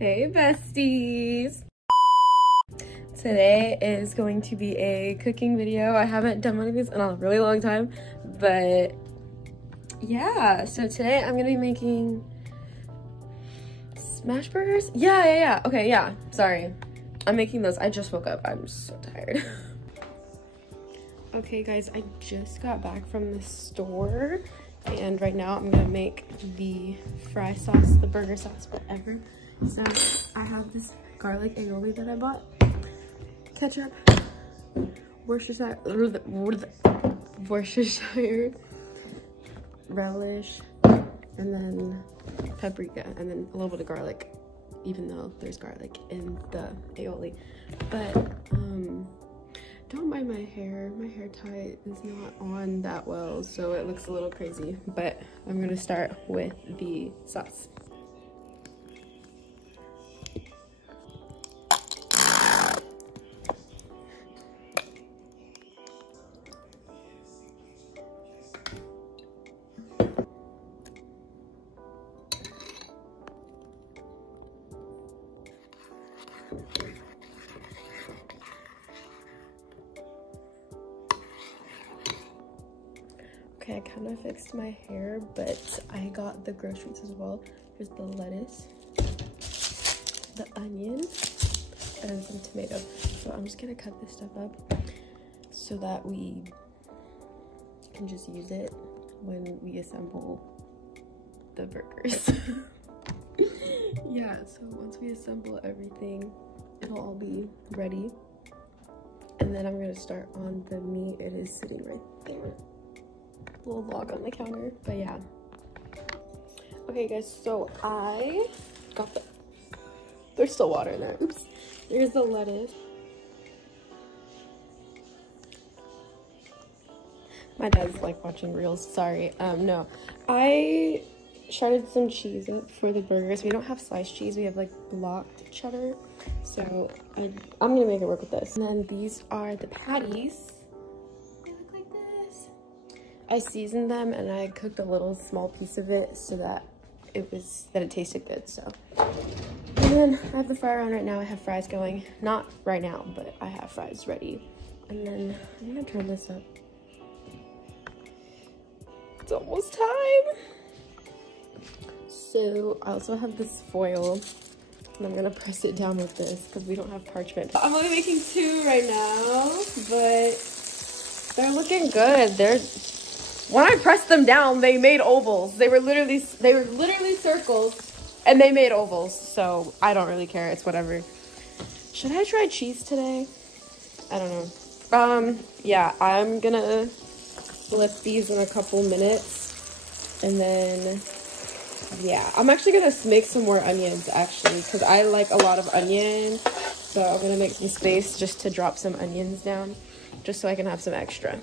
Hey besties! Today is going to be a cooking video. I haven't done one of these in a really long time, but yeah, so today I'm gonna be making smash burgers? Yeah. Okay, yeah, sorry. I'm making those. I just woke up. I'm so tired. Okay guys, I just got back from the store and right now I'm gonna make the fry sauce, the burger sauce, whatever. So I have this garlic aioli that I bought, ketchup, Worcestershire relish, and then paprika, and then a little bit of garlic, even though there's garlic in the aioli. But don't mind my hair. My hair tie is not on that well, so it looks a little crazy. But I'm gonna start with the sauce. Okay, I kind of fixed my hair, but I got the groceries as well. There's the lettuce, the onion, and some tomato. So I'm just gonna cut this stuff up so that we can just use it when we assemble the burgers. Yeah, so once we assemble everything, it'll all be ready. And then I'm gonna start on the meat. It is sitting right there. Little log on the counter, but yeah. Okay guys, so I got there's still water in there. Oops. There's the lettuce. My dad's like watching reels, sorry. No, I shredded some cheese for the burgers. We don't have sliced cheese, we have like blocked cheddar, so I'm gonna make it work with this. And then these are the patties. I seasoned them and I cooked a little small piece of it so that it tasted good. So, and then I have the fryer on right now. I have fries going, not right now, but I have fries ready. And then I'm gonna turn this up. It's almost time. So I also have this foil and I'm gonna press it down with this because we don't have parchment. I'm only making 2 right now, but they're looking good. When I pressed them down, they made ovals. They were literally circles, and they made ovals. So I don't really care. It's whatever. Should I try cheese today? I don't know. Yeah, I'm gonna flip these in a couple minutes, and then yeah, I'm actually gonna make some more onions actually, because I like a lot of onion. So I'm gonna make some space just to drop some onions down, just so I can have some extra.